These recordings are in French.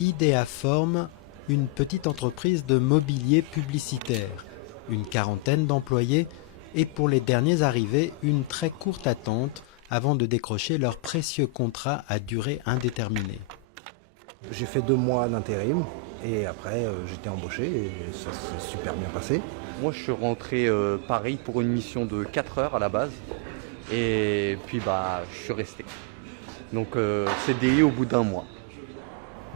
Idea forme une petite entreprise de mobilier publicitaire, une quarantaine d'employés et pour les derniers arrivés, une très courte attente avant de décrocher leur précieux contrat à durée indéterminée. J'ai fait 2 mois d'intérim et après j'étais embauché et ça s'est super bien passé. Moi, je suis rentré Paris pour une mission de 4 heures à la base. Et puis, je suis resté. Donc, CDI au bout d'1 mois.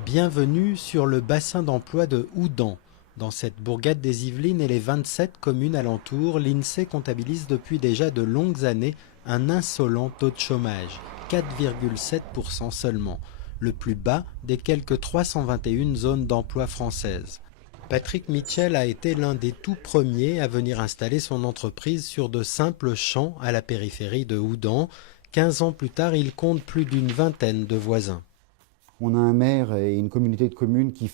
Bienvenue sur le bassin d'emploi de Houdan. Dans cette bourgade des Yvelines et les 27 communes alentours, l'INSEE comptabilise depuis déjà de longues années un insolent taux de chômage, 4,7% seulement, le plus bas des quelques 321 zones d'emploi françaises. Patrick Mitchell a été l'un des tout premiers à venir installer son entreprise sur de simples champs à la périphérie de Houdan. 15 ans plus tard, il compte plus d'une vingtaine de voisins. On a un maire et une communauté de communes qui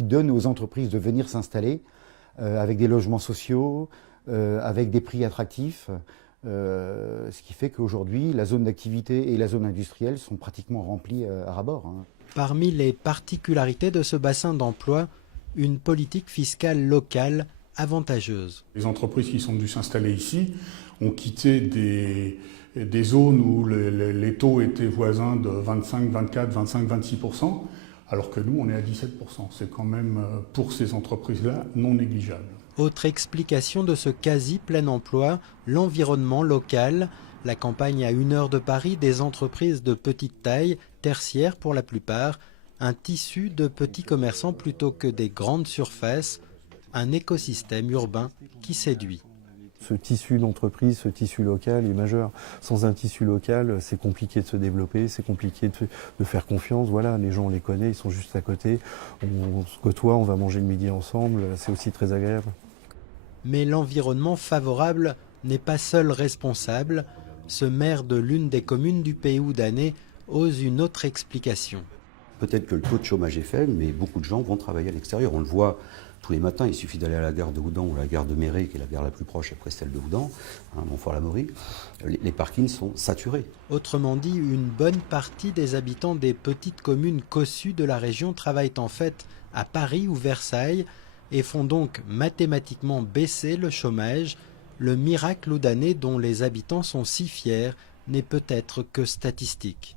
donne aux entreprises de venir s'installer avec des logements sociaux, avec des prix attractifs, ce qui fait qu'aujourd'hui, la zone d'activité et la zone industrielle sont pratiquement remplies à ras-bord. Parmi les particularités de ce bassin d'emploi, une politique fiscale locale avantageuse. Les entreprises qui sont venues s'installer ici ont quitté des zones où les taux étaient voisins de 25, 24, 25, 26%, alors que nous, on est à 17%. C'est quand même, pour ces entreprises-là, non négligeable. Autre explication de ce quasi plein emploi, l'environnement local. La campagne à 1 heure de Paris, des entreprises de petite taille, tertiaires pour la plupart, un tissu de petits commerçants plutôt que des grandes surfaces, un écosystème urbain qui séduit. Ce tissu d'entreprise, ce tissu local est majeur. Sans un tissu local, c'est compliqué de se développer, c'est compliqué de faire confiance. Voilà, les gens on les connaît, ils sont juste à côté. On se côtoie, on va manger le midi ensemble, c'est aussi très agréable. Mais l'environnement favorable n'est pas seul responsable. Ce maire de l'une des communes du pays houdanais ose une autre explication. Peut-être que le taux de chômage est faible, mais beaucoup de gens vont travailler à l'extérieur. On le voit tous les matins, il suffit d'aller à la gare de Houdan ou à la gare de Méré, qui est la gare la plus proche après celle de Houdan, Montfort-l'Amaury. Les parkings sont saturés. Autrement dit, une bonne partie des habitants des petites communes cossues de la région travaillent en fait à Paris ou Versailles et font donc mathématiquement baisser le chômage. Le miracle houdanais dont les habitants sont si fiers n'est peut-être que statistique.